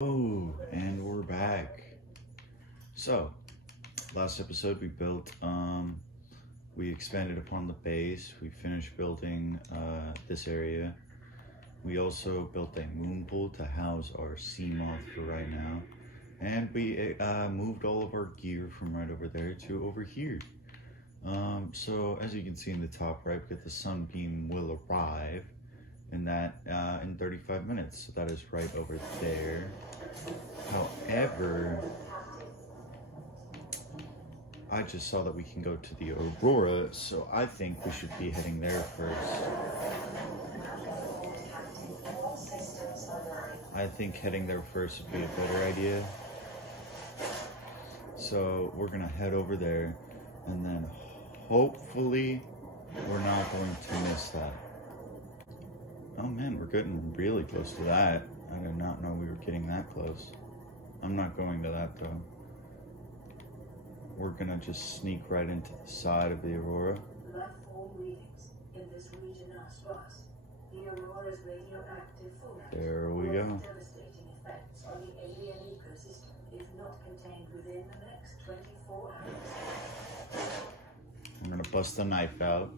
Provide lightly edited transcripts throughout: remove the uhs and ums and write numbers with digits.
Oh, and we're back. So, last episode we expanded upon the base. We finished building this area. We also built a moon pool to house our sea moth for right now. And we moved all of our gear from right over there to over here. So as you can see in the top right, we got the Sunbeam will arrive in 35 minutes. So that is right over there. However, I just saw that we can go to the Aurora, so I think we should be heading there first. I think heading there first would be a better idea. So we're gonna head over there, and then hopefully we're not going to miss that. Oh man, we're getting really close to that. I did not know we were getting that close. I'm not going to that though. We're gonna just sneak right into the side of the Aurora. Landfall readings in this region are sparse. The Aurora's radioactive fallout There we go. Devastating effects on the alien ecosystem if not contained within the next 24 hours. I'm gonna bust the knife out,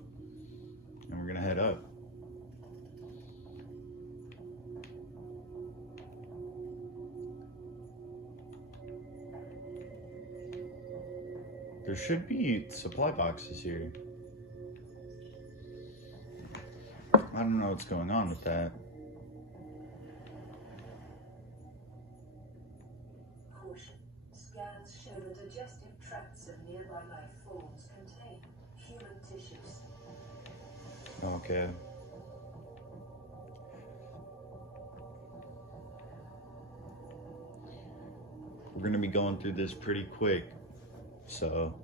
and we're gonna head up. There should be supply boxes here. I don't know what's going on with that. Caution. Scans show the digestive tracts of nearby life forms contain human tissues. Okay. We're gonna be going through this pretty quick, so.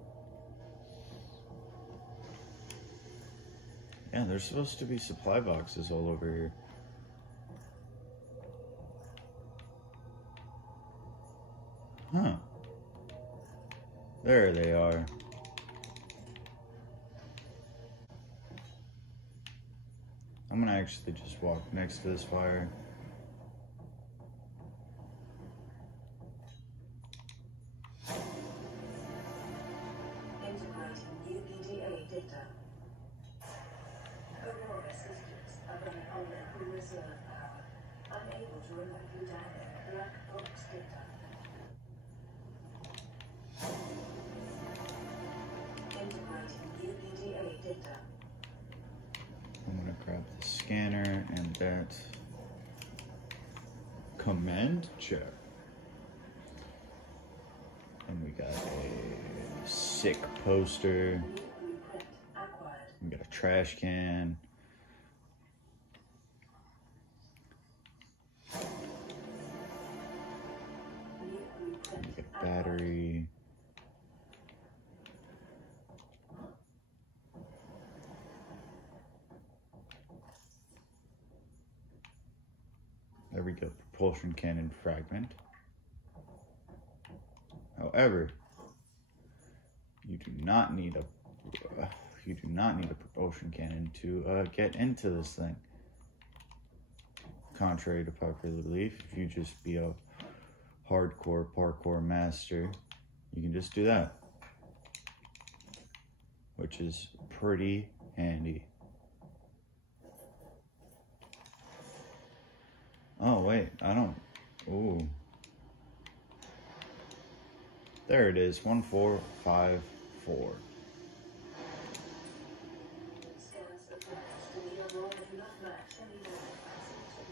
Yeah, there's supposed to be supply boxes all over here. Huh. There they are. I'm gonna actually just walk next to this fire. Integrating new PDA data. Aurora systems are running on local reserve power, unable to remotely download black box data. Integrating new PDA data. I'm gonna grab the scanner and that command check. And we got a sick poster. Blueprint acquired. We got a trash can. New blueprint We got a battery. There we go, propulsion cannon fragment. However, you do not need a propulsion cannon to get into this thing. Contrary to popular belief, if you just be a hardcore parkour master, you can just do that, which is pretty handy. Oh wait, I don't. Ooh. There it is, 1454. scans attached to the Aurora do not match any known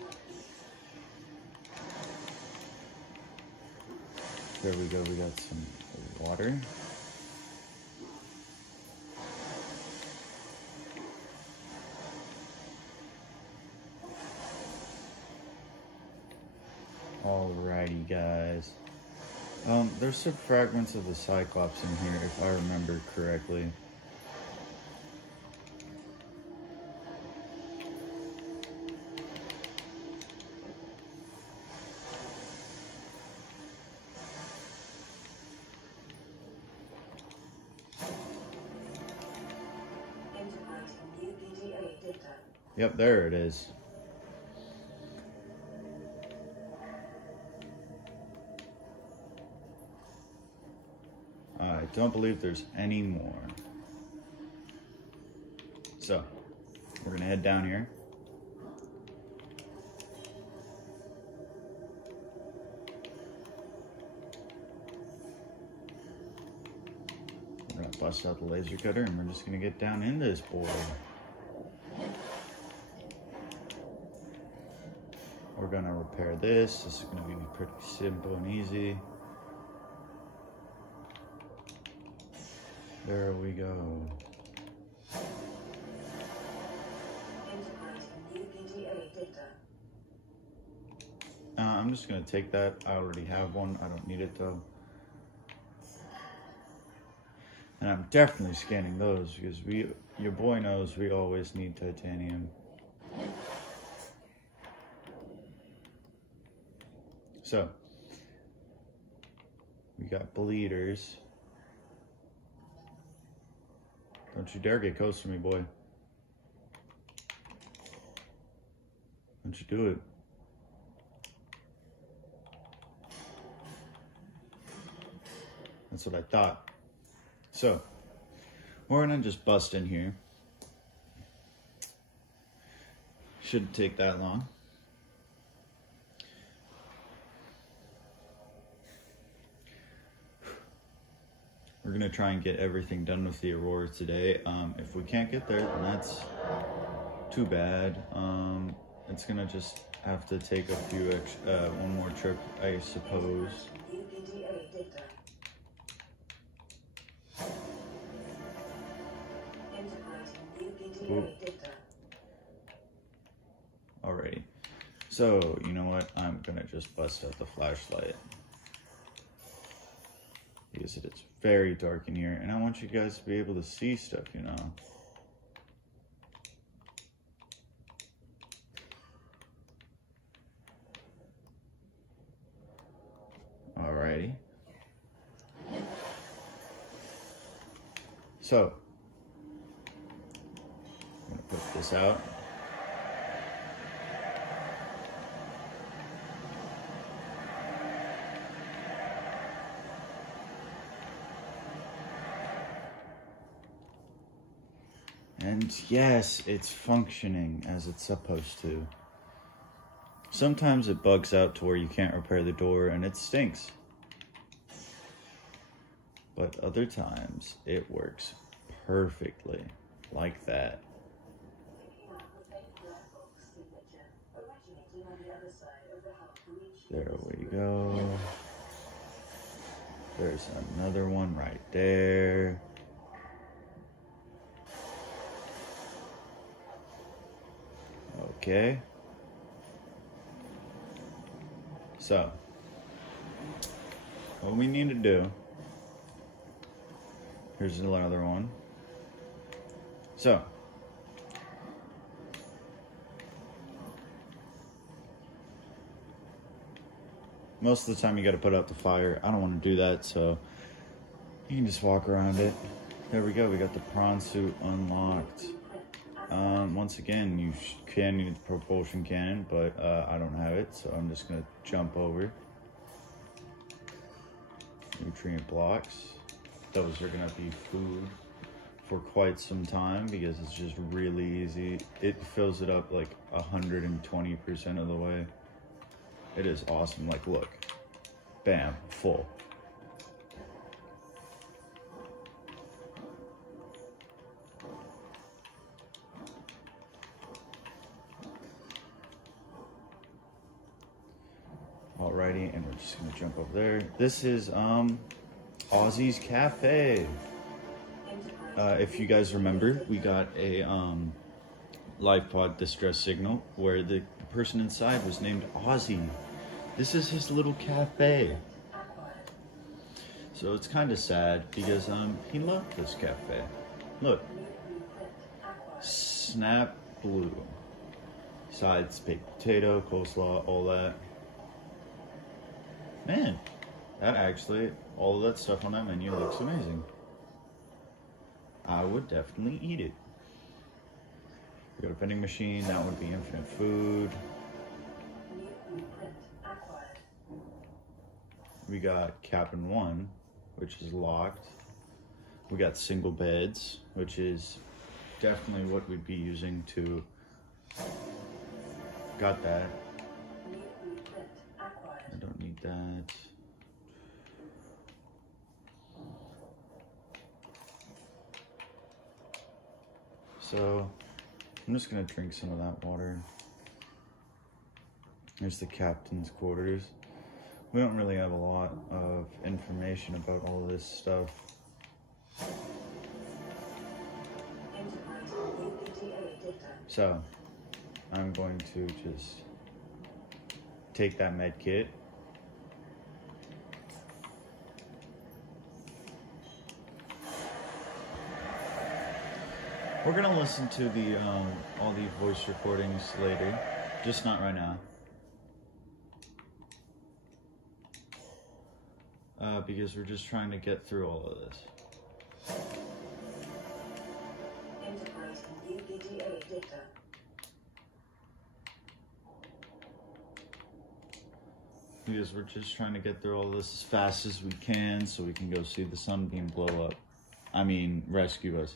facets. There we go, we got some water. Alrighty guys. There's some fragments of the Cyclops in here if I remember correctly. Integrating new PDA data. Yep, there it is. I don't believe there's any more. So, we're gonna head down here. We're gonna bust out the laser cutter and we're just gonna get down in this boy. We're gonna repair this. This is gonna be pretty simple and easy. There we go. I'm just gonna take that. I already have one. I don't need it though. And I'm definitely scanning those because your boy knows we always need titanium. So, we got bleeders. Don't you dare get close to me, boy. Don't you do it. That's what I thought. So, we're gonna just bust in here. Shouldn't take that long. We're gonna try and get everything done with the Aurora today. If we can't get there, then that's too bad. It's gonna just have to take a few one more trip, I suppose. Alrighty. So, you know what? I'm gonna just bust out the flashlight. Because it's very dark in here, and I want you guys to be able to see stuff, you know. Alrighty. So, I'm gonna put this out. And yes, it's functioning as it's supposed to. Sometimes it bugs out to where you can't repair the door and it stinks. But other times it works perfectly, like that. There we go. There's another one right there. Okay. So, what we need to do, here's another one. So, most of the time you got to put out the fire. I don't want to do that, so you can just walk around it. There we go. We got the prawn suit unlocked. Once again, you can need the propulsion cannon, but I don't have it, so I'm just gonna jump over. Nutrient blocks. Those are gonna be food for quite some time because it's just really easy. It fills it up like 120% of the way. It is awesome. Like, look, bam, full. Alrighty, and we're just gonna jump over there. This is Aussie's Cafe. If you guys remember, we got a live pod distress signal where the person inside was named Aussie. This is his little cafe. So it's kind of sad because he loved this cafe. Look, snap blue. Sides, baked potato, coleslaw, all that. Man, that actually, all of that stuff on that menu looks amazing. I would definitely eat it. We got a vending machine, that would be infinite food. We got cabin 1, which is locked. We got single beds, which is definitely what we'd be using to... Got that. I don't need that. So, I'm just gonna drink some of that water. Here's the captain's quarters. We don't really have a lot of information about all this stuff. So, I'm going to just take that med kit. We're gonna listen to the all the voice recordings later, just not right now. Because we're just trying to get through all of this. Because we're just trying to get through all this as fast as we can so we can go see the Sunbeam blow up. I mean, rescue us.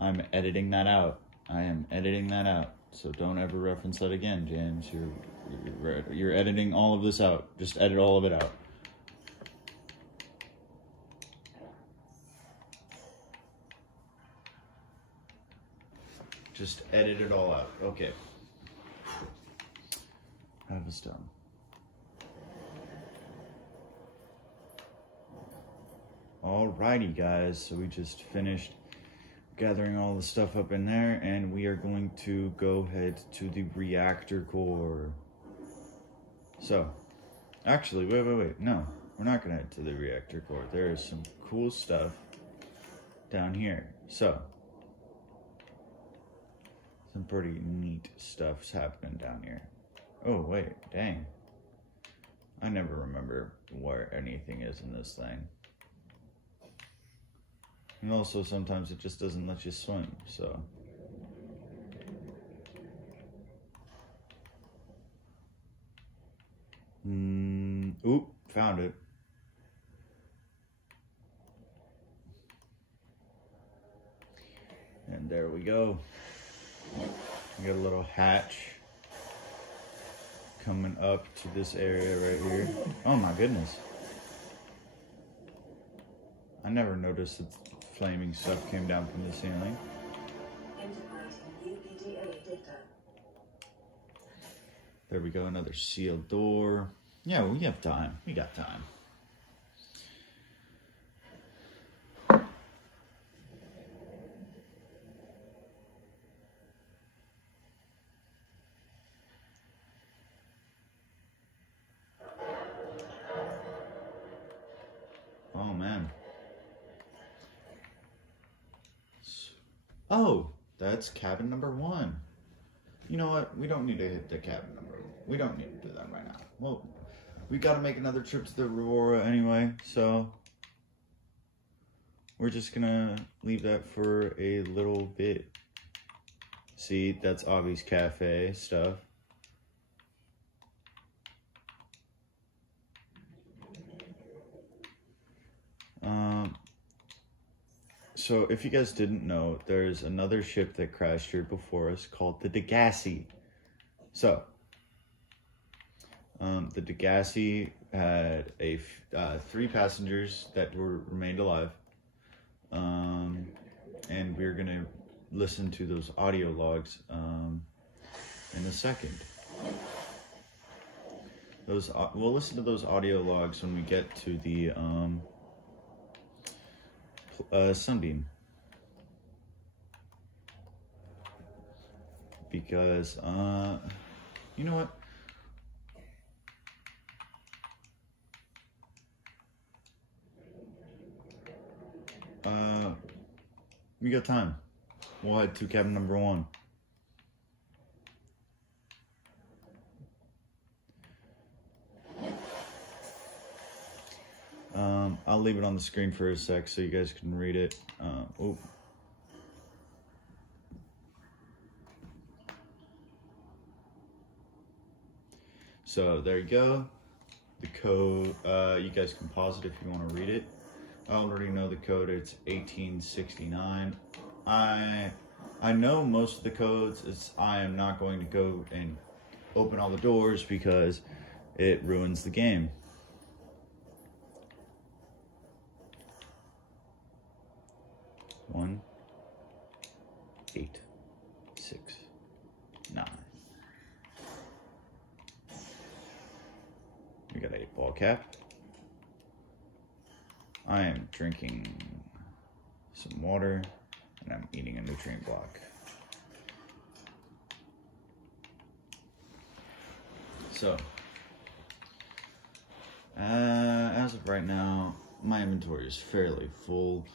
I'm editing that out. I am editing that out. So don't ever reference that again, James. You're editing all of this out. Just edit all of it out. Just edit it all out. Okay. That is done. Alrighty, guys. So we just finished gathering all the stuff up in there, and we are going to go head to the reactor core. So, actually, wait. No, we're not gonna head to the reactor core. There is some cool stuff down here. So, some pretty neat stuff's happening down here. Oh, wait, dang. I never remember where anything is in this thing. And also, sometimes it just doesn't let you swim, so. Oop, found it. And there we go. We got a little hatch coming up to this area right here. Oh my goodness. I never noticed that flaming stuff came down from the ceiling. There we go, another sealed door. Yeah, we have time. We got time. Oh, man. Oh, that's cabin number 1. You know what? We don't need to hit the cabin number 1. We don't need to do that right now. Well, we got to make another trip to the Aurora anyway, so we're just going to leave that for a little bit. See, that's Avi's Cafe stuff. So if you guys didn't know, there's another ship that crashed here before us called the Degassi. So, the Degassi had 3 passengers that remained alive. And we're gonna listen to those audio logs in a second. We'll listen to those audio logs when we get to the Sunbeam, because you know what, we got time. We'll head to cabin number 1. I'll leave it on the screen for a sec so you guys can read it. Oh. So there you go. The code, you guys can pause it if you want to read it. I already know the code. It's 1869. I know most of the codes. I am not going to go and open all the doors because it ruins the game. One, 8, 6, 9. We got a ball cap. I am drinking some water and I'm eating a nutrient block. So, as of right now, my inventory is fairly full.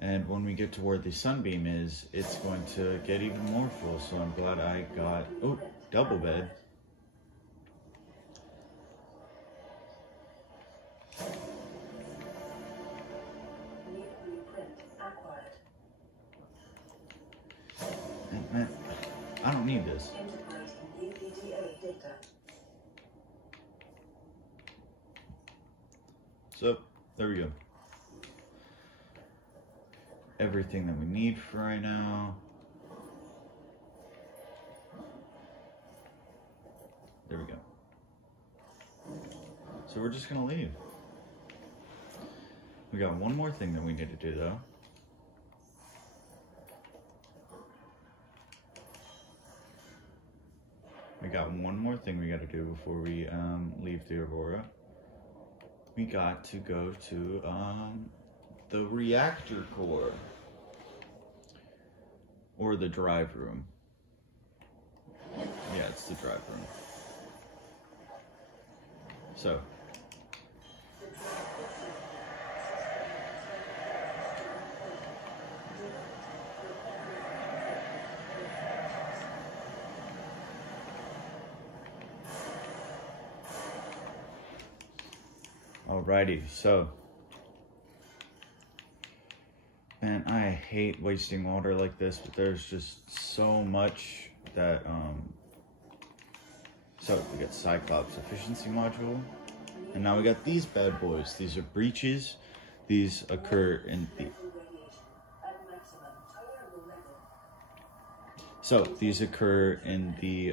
And when we get to where the Sunbeam is, it's going to get even more full. So I'm glad I got, oh, double bed. Man, I don't need this. So, there we go. Everything that we need for right now. There we go. So we're just gonna leave. We got one more thing that we need to do though. We got one more thing we gotta do before we leave the Aurora. We got to go to the reactor core. Or the drive room. Yeah, it's the drive room. So. Alrighty, so. Man, I hate wasting water like this, but there's just so much that, so we got Cyclops efficiency module, and now we got these bad boys. These are breaches. These occur in the, so these occur in the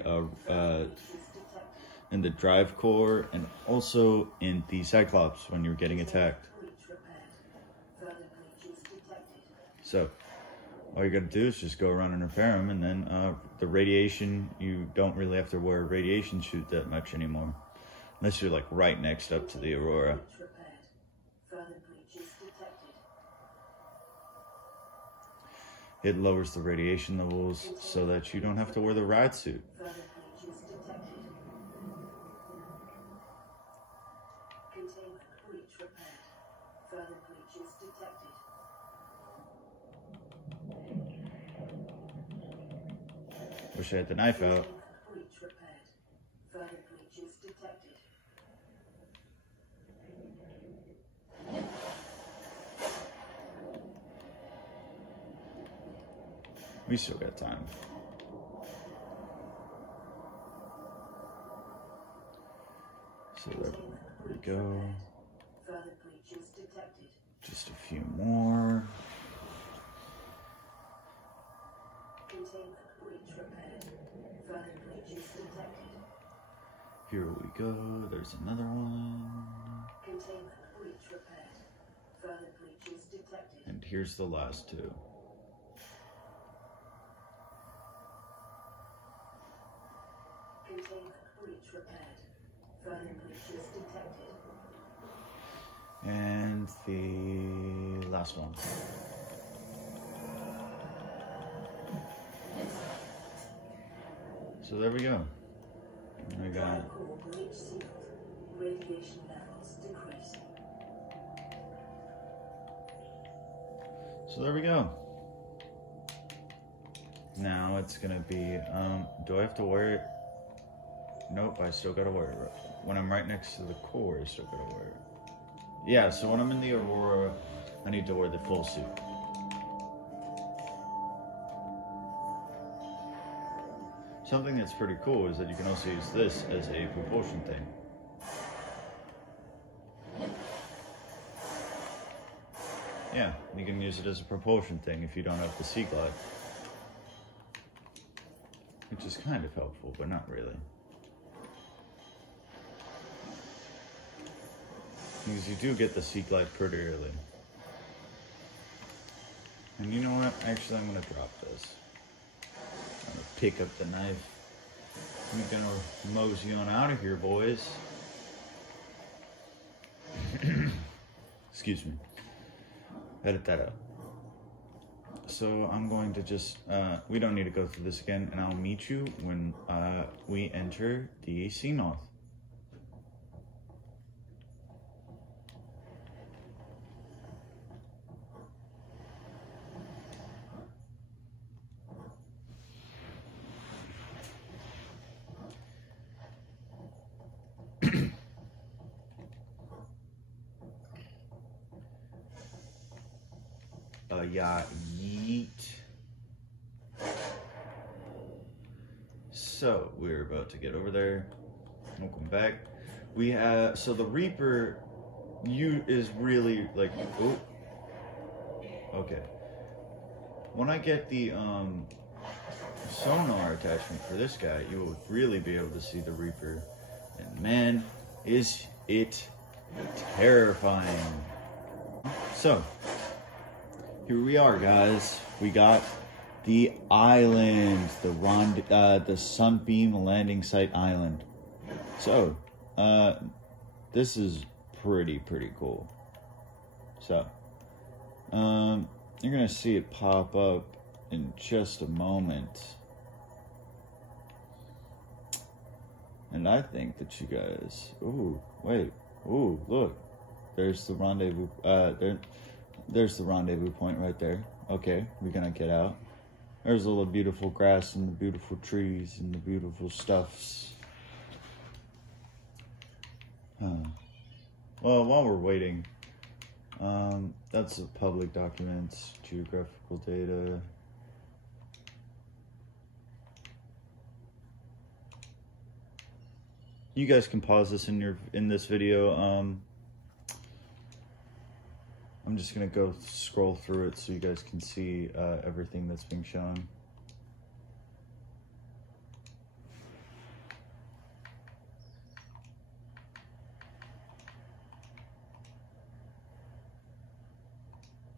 drive core and also in the Cyclops when you're getting attacked. So, all you gotta do is just go around and repair them, and then the radiation, you don't really have to wear a radiation suit that much anymore. Unless you're like right next up to the Aurora. It lowers the radiation levels so that you don't have to wear the ride suit. Wish I had the knife out. We still got time. So there we go. Just a few more. Here we go. There's another one. And here's the last two. And the last one. So there we go. I got radiation levels decreasing. So there we go. Now it's gonna be, do I have to wear it? Nope, I still gotta wear it. When I'm right next to the core, I still gotta wear it. Yeah, so when I'm in the Aurora, I need to wear the full suit. Something that's pretty cool is that you can also use this as a propulsion thing. Yeah, you can use it as a propulsion thing if you don't have the sea glide. Which is kind of helpful, but not really. Because you do get the sea glide pretty early. And you know what? Actually, I'm gonna drop this. I'm gonna pick up the knife. I'm gonna mosey on out of here, boys. Excuse me. Edit that out. So I'm going to just, we don't need to go through this again, and I'll meet you when we enter the sea moth. Yeah, yeet. So we're about to get over there. Welcome back. We have, so the Reaper is really like, oh, okay. When I get the sonar attachment for this guy, you will really be able to see the Reaper. And man, is it terrifying. So, here we are, guys. We got the island, the Sunbeam landing site island. So, this is pretty cool. So, you're gonna see it pop up in just a moment. And I think that you guys, ooh, wait, ooh, look, there's the rendezvous, there's the rendezvous point right there. Okay, we're gonna get out. There's all the beautiful grass and the beautiful trees and the beautiful stuffs. Well, while we're waiting, that's the public documents, geographical data. You guys can pause this in this video. I'm just gonna go scroll through it so you guys can see everything that's being shown.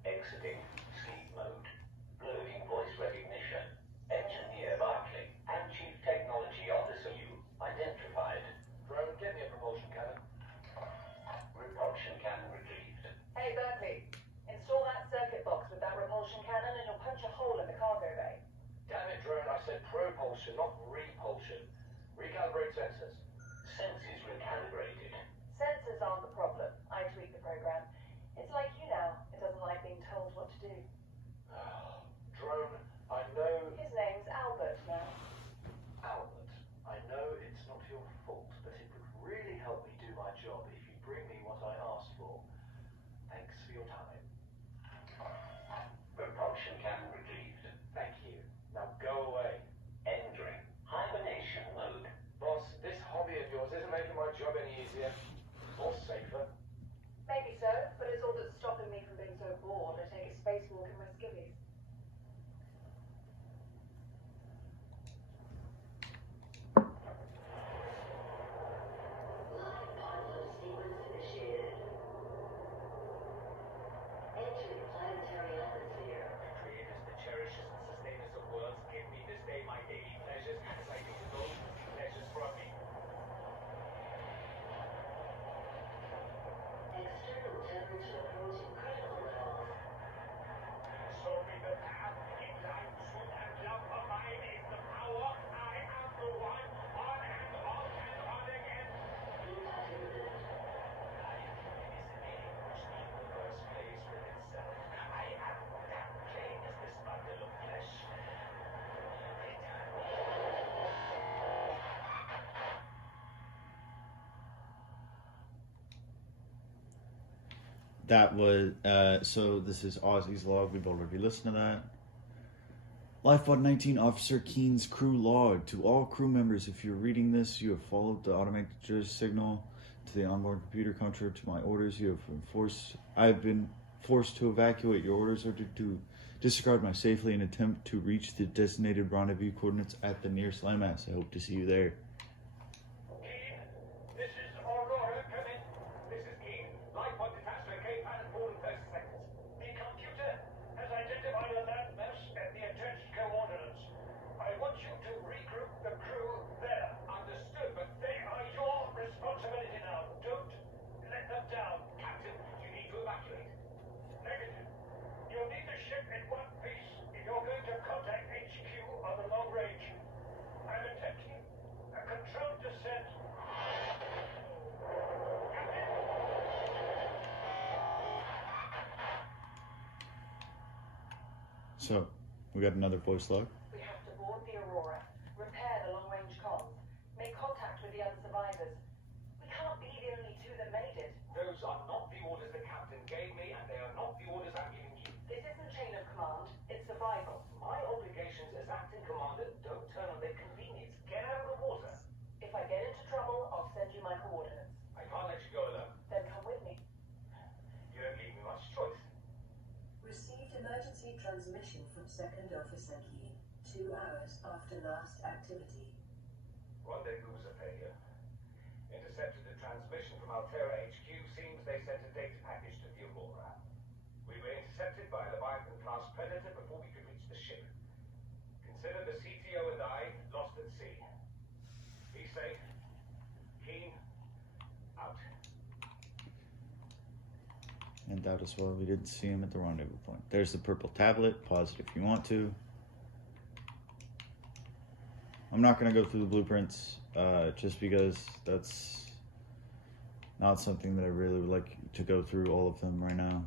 Exiting sleep mode. Loading voice recognition. Engineer Barclay and Chief Technology Officer you identified. Drone, get me a propulsion cannon. Repulsion cannon retrieved. Hey, Berkeley. Install that circuit box with that repulsion cannon and you'll punch a hole in the cargo bay. Damn it, Drone, I said propulsion, not repulsion. Recalibrate sensors. Sensors recalibrated. Sensors aren't the problem. I tweaked the program. It's like you now. It doesn't like being told what to do. Drone, I know... His name's Albert now. Albert, I know it's not your fault, but it would really help me do my job if you bring me what I asked for. Thanks for your time. Propulsion cannon retrieved. Thank you. Now go away. Entering hibernation mode. Boss, this hobby of yours isn't making my job any easier. Or safer. Maybe so, but it's all that's stopping me from being so bored I take a spacewalk in my skivvies. Creators, the cherishers and sustainers of worlds, give me this day my daily pleasures as I do to those who do pleasures from me. External temperature approaching critical levels. Show me the path in life, truth and love of mine is the power. I am the one, on and off and on again. Impact imminent. Life is an alien which the universe plays with itself. I am that playing as this bundle of flesh. That was, so this is Ozzy's log. We've already listened to that. Lifebot 19 Officer Keen's crew log. To all crew members, if you're reading this, you have followed the automated signal to the onboard computer contrary to my orders. You have enforced, I've been forced to evacuate. Your orders are to disregard my safely and attempt to reach the designated rendezvous coordinates at the nearest landmass. I hope to see you there. Keen, this is Aurora. Come in. This is Keen. Light point detached to a Cape Pan and 30 seconds. The computer has identified a landmass and the attached coordinates. I want you to regroup the crew there. Understood, but they are your responsibility now. Don't let them down. Captain, you need to evacuate. Negative. You'll need the ship in one piece if you're going to contact HQ on the long range. I'm attempting a controlled descent. Captain? So, we got another voice log. We have to board the Aurora, repair the long-range comms, make contact with the other survivors. We can't be the only two that made it. Those are not the orders the captain gave me, and they are not the orders I'm giving you. This isn't chain of command, it's survival. My obligations as acting commander don't turn on their convenience. Get out of the water. If I get into trouble, I'll send you my coordinates. I can't let you go alone. Then come with me. You don't leave me much choice. Received emergency transmission from Second Officer Keen, 2 hours after last activity. Rendezvous was a failure. Intercepted the transmission from Altera HQ. Seems they sent a data package to the Aurora. We were intercepted by a Leviathan-class Predator before we could reach the ship. Consider the CTO and I lost at sea. Be safe. Keen. Out. And that as well, we didn't see him at the rendezvous point. There's the purple tablet. Pause it if you want to. I'm not going to go through the blueprints, just because that's not something that I really would like to go through all of them right now.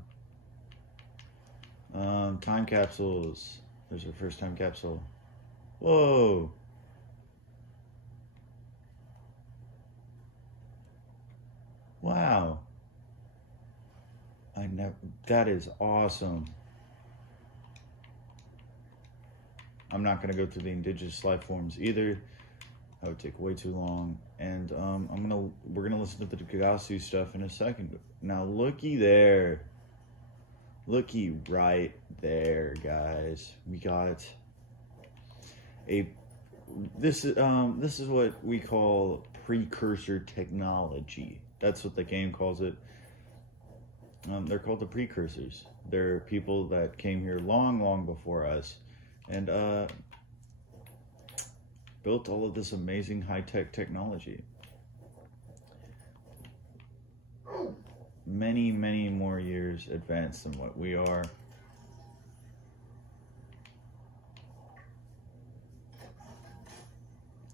Time capsules. There's our first time capsule. Whoa! Wow. That is awesome. I'm not going to go through the indigenous life forms either. That would take way too long. And we're gonna listen to the Gagasu stuff in a second. Now looky there. Looky right there, guys. We got this is what we call precursor technology. That's what the game calls it. They're called the precursors. They're people that came here long before us and built all of this amazing high-tech technology. Many more years advanced than what we are.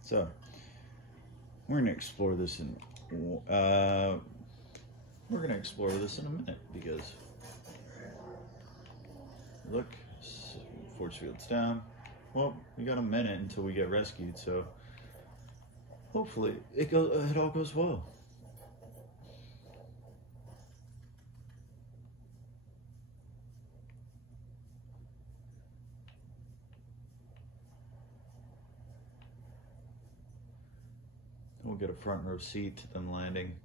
So we're gonna explore this in a minute, because look, force field's down. Well, we got a minute until we get rescued, so hopefully it all goes well. We'll get a front row seat to them landing.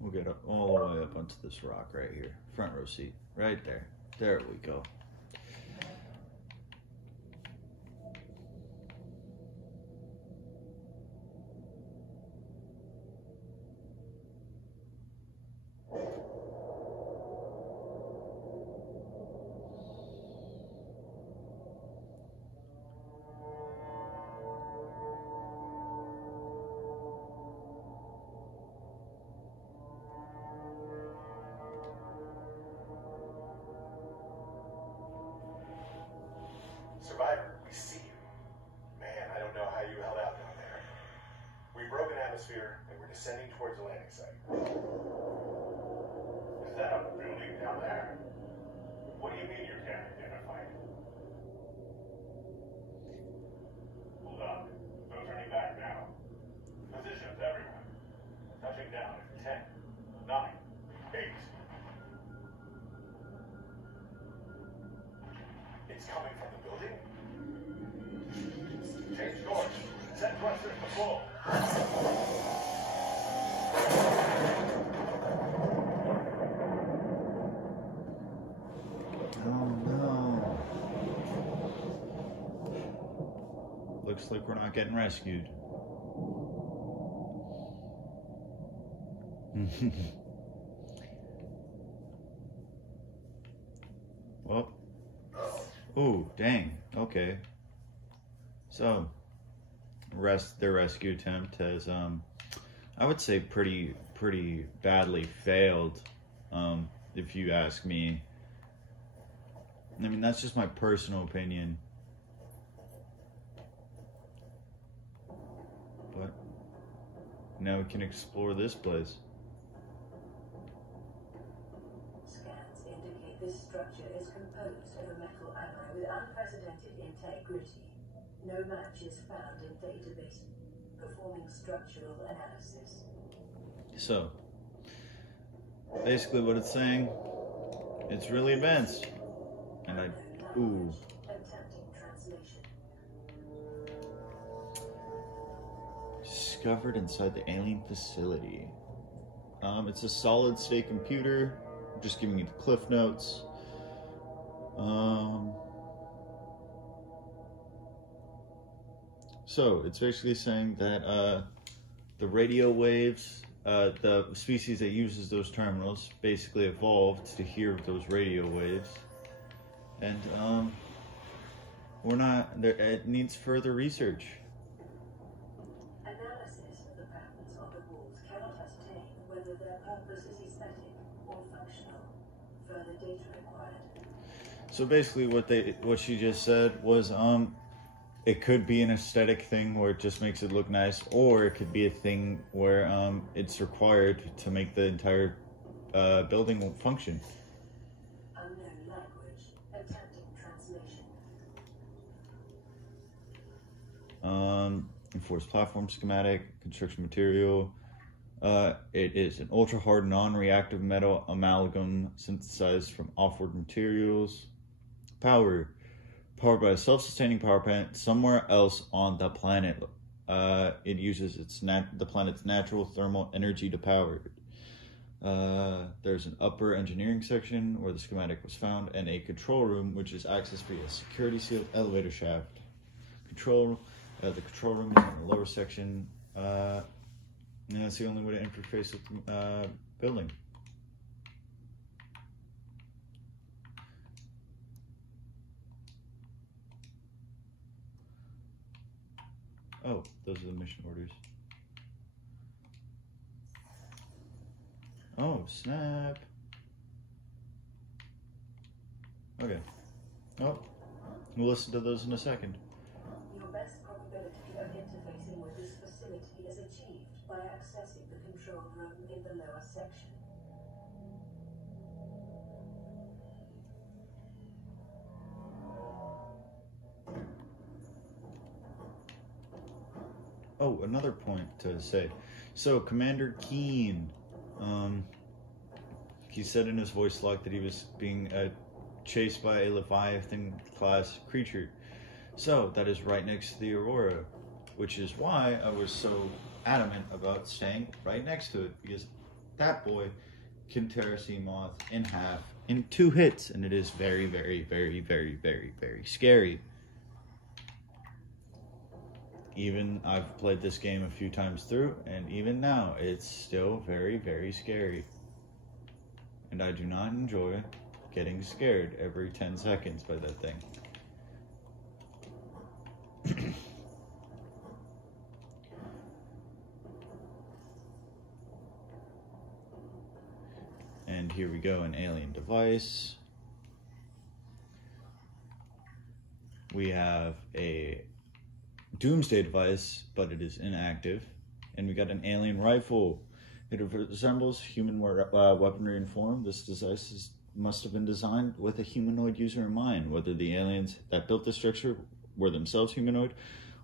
We'll get all the way up onto this rock right here. Front row seat, right there. There we go. Survivor, we see you. Man, I don't know how you held out down there. We broke an atmosphere and we're descending towards the landing site. Is that a building down there? What do you mean you can't identify it? Hold up. No turning back now. Positions, everyone. Touching down in 10, 9, 8. It's coming from the building? Change course. Set thrusters to full. looks like we're not getting rescued. Well, ooh, dang, okay. So, their rescue attempt has, I would say pretty badly failed, if you ask me. I mean, that's just my personal opinion. But now we can explore this place. Scans indicate this structure is composed of a metal alloy with unprecedented integrity. No match is found in database. Performing structural analysis. So, basically what it's saying, it's really advanced. And ooh. Attempting translation. Discovered inside the alien facility. It's a solid state computer. I'm just giving you the cliff notes. So it's basically saying that the radio waves, the species that uses those terminals basically evolved to hear those radio waves. And we're not there. It needs further research. Analysis of the patterns on the walls cannot ascertain whether their purpose is aesthetic or functional. Further data required. So basically, what she just said was it could be an aesthetic thing where it just makes it look nice, or it could be a thing where it's required to make the entire building function. Enforced platform schematic, construction material. It is an ultra-hard, non-reactive metal amalgam synthesized from off-world materials. Powered by a self-sustaining power plant somewhere else on the planet. It uses the planet's natural thermal energy to power it. There's an upper engineering section where the schematic was found, and a control room which is accessed via a security sealed elevator shaft. The control room is in the lower section, and that's the only way to interface with the building. Oh, those are the mission orders. Oh, snap. Okay. Oh, we'll listen to those in a second. Your best probability of interfacing with this facility is achieved by accessing the control room in the lower section. Oh, another point to say. So, Commander Keen, he said in his voice log that he was being chased by a Leviathan-class creature. So, that is right next to the Aurora, which is why I was so adamant about staying right next to it, because that boy can tear a sea moth in half in 2 hits, and it is very, very, very, very, very, very scary. Even I've played this game a few times through, and even now, it's still very, very scary. And I do not enjoy getting scared every 10 seconds by that thing. And here we go, an alien device. We have a doomsday device, but it is inactive. And we got an alien rifle. It resembles human weaponry in form. This device must have been designed with a humanoid user in mind. Whether the aliens that built the structure were themselves humanoid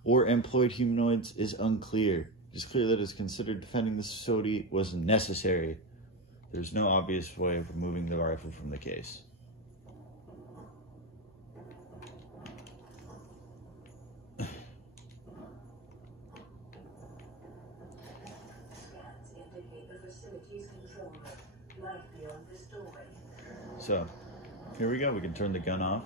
or employed humanoids is unclear. It is clear that it's considered defending this facility was necessary. There's no obvious way of removing the rifle from the case. So, here we go. We can turn the gun off.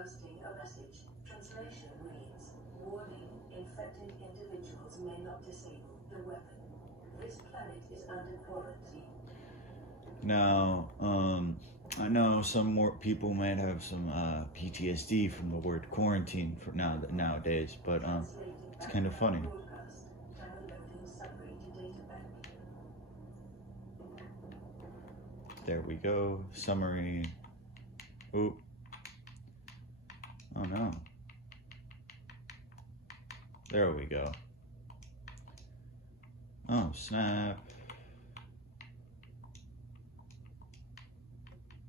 broadcasting a message. Translation reads, warning, infected individuals may not disable the weapon. This planet is under quarantine. Now, I know some more people might have some PTSD from the word quarantine for nowadays, but it's kind of funny. Broadcast. Downloading summary to databank. There we go. Summary. Oop. Oh no. There we go. Oh snap.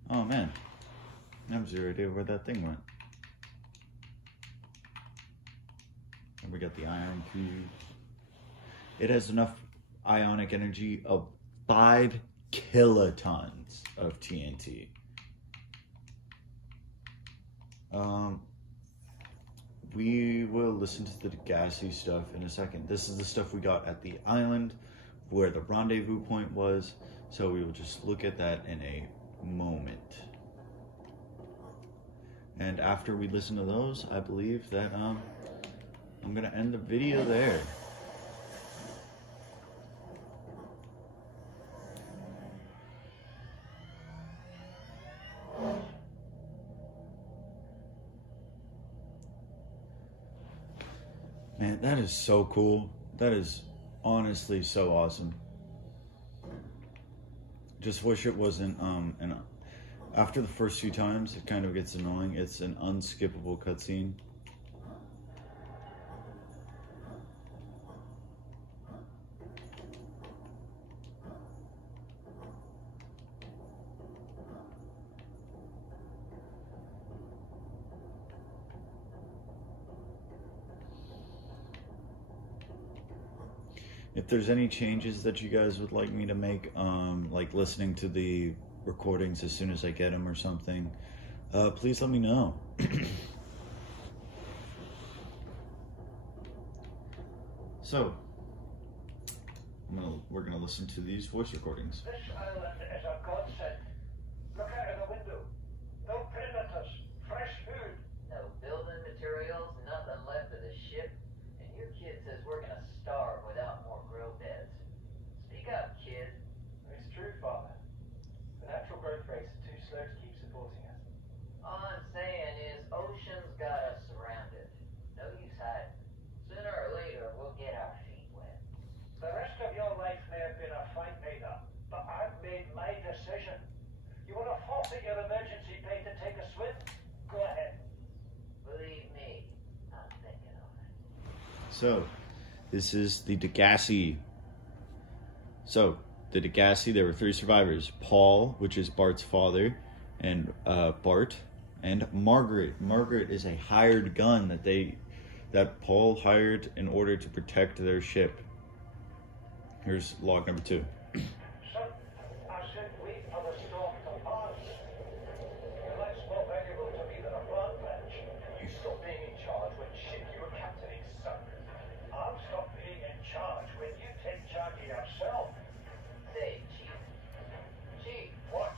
Oh man. I have zero idea where that thing went. And we got the ion cube. It has enough ionic energy of 5 kilotons of TNT. We will listen to the gassy stuff in a second. This is the stuff we got at the island where the rendezvous point was, so we will just look at that in a moment. And after we listen to those, I believe that I'm gonna end the video there. Man, that is so cool. That is honestly so awesome. Just wish it wasn't, after the first few times, it kind of gets annoying. It's an unskippable cutscene. If there's any changes that you guys would like me to make, like listening to the recordings as soon as I get them or something, please let me know. So, we're gonna listen to these voice recordings. This island is a godsend. Look out of the window. No predators. Fresh food. No building materials, nothing left of the ship, and your kid says we're gonna starve without more grow beds. Speak up, kid. It's true, Father. The natural growth rates are too slow to keep supporting us. All I'm saying is ocean's got us surrounded. No use hiding. Sooner or later, we'll get our feet wet. The rest of your life may have been a fight made up, but I've made my decision. You want to forfeit your emergency pay to take a swim? Go ahead. Believe me, I'm thinking on it. So, this is the Degassi. So, the Degassi, there were 3 survivors. Paul, which is Bart's father, and Bart, and Margaret. Margaret is a hired gun that Paul hired in order to protect their ship. Here's log number 2. Son, I said wait for the storm to pass. Your life's more valuable to me than a plant bench. You stopped being in charge when ship you were captaining, son. I'll stop being in charge when you take charge of yourself. Say, Chief. Chief, What?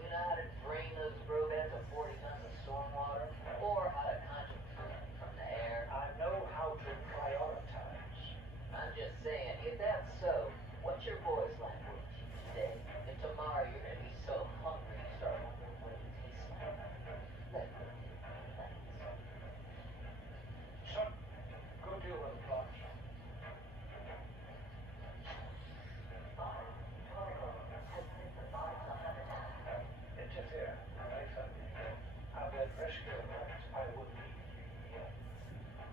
you know how to drain those grow beds of 40 tons of stormwater? Or how to concentrate from the air? I know how to prioritize. I'm just saying, if that's so, what's your boy's life worth to you today? And tomorrow you're gonna be so hungry you start wondering what it tastes like. Let me. Son, go deal with the plants. Interfere, right, son? I've been rescuing what I would leave you here.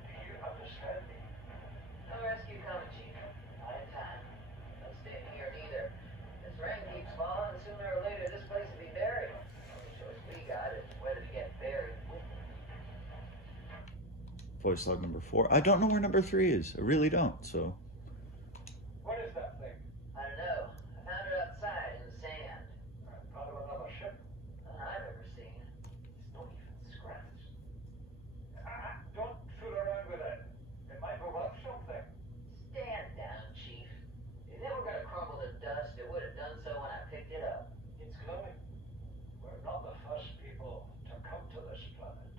Do you understand me? No rescue coming, Chief. Not in time. No staying here neither. This rain keeps falling, and sooner or later this place will be buried. The choice we got is whether to get buried with it. Voice log number 4. I don't know where number 3 is. I really don't, so. What is that thing? I don't know. I found it outside in the sand. Part of another ship? None I've ever seen. It's not even scratched. Don't fool around with it. It might be worth something. Stand down, Chief. If it were gonna crumble to dust, it would have done so when I picked it up. It's glowing. We're not the first people to come to this planet.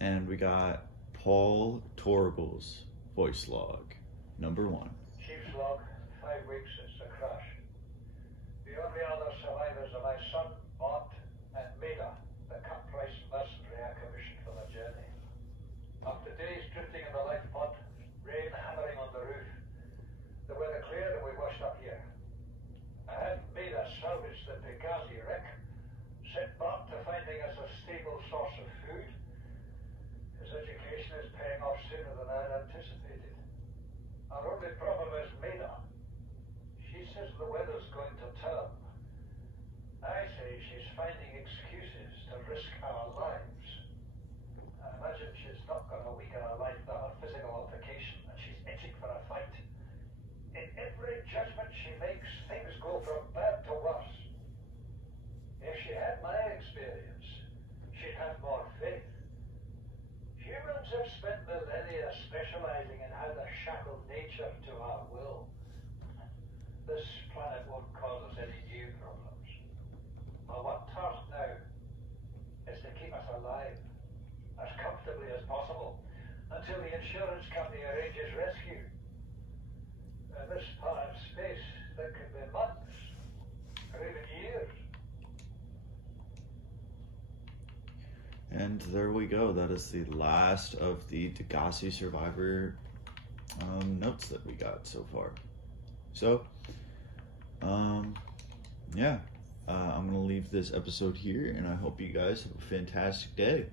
And we got Paul Torgle's voice log, number 1. Chief's log, 5 weeks since the crash. The only other survivors are my son, Mott, and Maida, the cut-price mercenary I commissioned for the journey. After days drifting in the life pod, rain hammering on the roof, the weather cleared and we washed up here. I had Maida salvage the Pegazi wreck, set Mott to finding us a stable source of food. His education is paying off sooner than I had anticipated. Our only problem is Maida. She says the weather's going to turn. I say she's finding excuses to risk our lives. I imagine she's not going to weaken her life down a physical altercation, and she's itching for a fight. In every judgment she makes, things go from bad to worse. If she had my experience, she'd have more faith. Humans have spent millennia specializing in how to shackle nature to our will. This planet won't cause us any new problems. Our task now is to keep us alive, as comfortably as possible, until the insurance company arranges rescue. In this part of space, that could be months, or even years. And there we go. That is the last of the Degassi Survivor notes that we got so far. So, yeah, I'm going to leave this episode here, and I hope you guys have a fantastic day.